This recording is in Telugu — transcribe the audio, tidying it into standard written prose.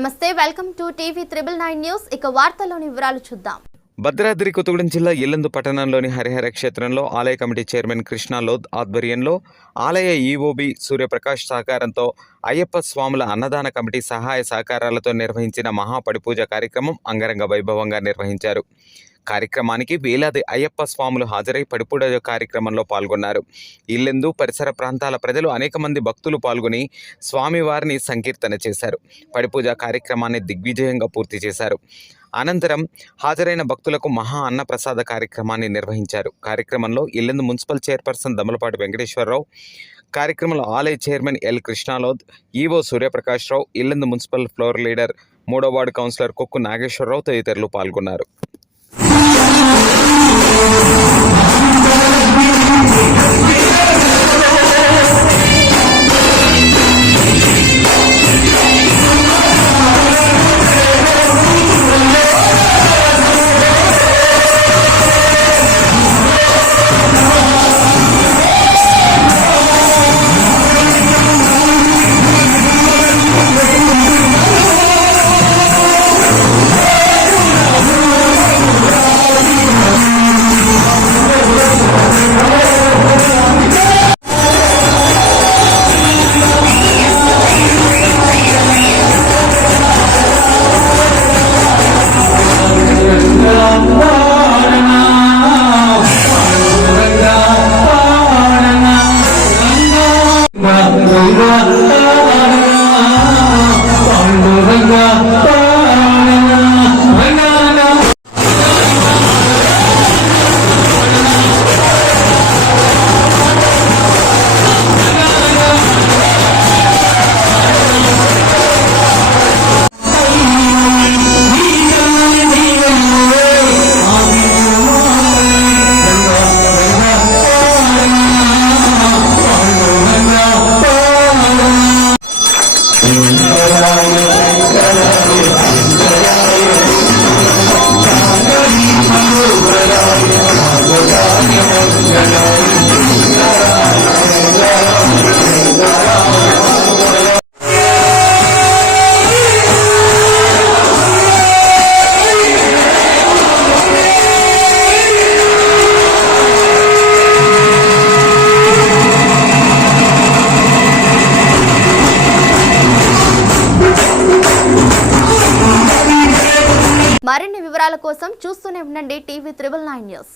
నమస్తే, వెల్కమ్ టు టీవీ 999 న్యూస్. ఇక వార్తల్లోని వివరాలు చూద్దాం. భద్రాద్రి కొత్తగూడెం జిల్లా ఇల్లందు పట్టణంలోని హరిహర క్షేత్రంలో ఆలయ కమిటీ చైర్మన్ కృష్ణా లోద్ ఆధ్వర్యంలో ఆలయ ఈఓబి సూర్యప్రకాష్ సహకారంతో అయ్యప్ప స్వాముల అన్నదాన కమిటీ సహాయ సహకారాలతో నిర్వహించిన మహాపడిపూజ కార్యక్రమం అంగరంగ వైభవంగా నిర్వహించారు. కార్యక్రమానికి వేలాది అయ్యప్ప స్వాములు హాజరై పడిపూజ కార్యక్రమంలో పాల్గొన్నారు. ఇల్లెందు పరిసర ప్రాంతాల ప్రజలు అనేక మంది భక్తులు పాల్గొని స్వామివారిని సంకీర్తన చేశారు. పడిపూజ కార్యక్రమాన్ని దిగ్విజయంగా పూర్తి చేశారు. అనంతరం హాజరైన భక్తులకు మహా అన్నప్రసాద కార్యక్రమాన్ని నిర్వహించారు. కార్యక్రమంలో ఇల్లెందు మున్సిపల్ చైర్పర్సన్ దమలపాటి వెంకటేశ్వరరావు, కార్యక్రమంలో ఆలయ చైర్మన్ ఎల్ కృష్ణాలోద్, ఈవో సూర్యప్రకాష్ రావు, ఇల్లెందు మున్సిపల్ ఫ్లోర్ లీడర్ 3వ వార్డు కౌన్సిలర్ కొక్కు నాగేశ్వరరావు తదితరులు పాల్గొన్నారు. మరిన్ని వివరాల కోసం చూస్తూనే ఉండండి టీవీ 999 న్యూస్.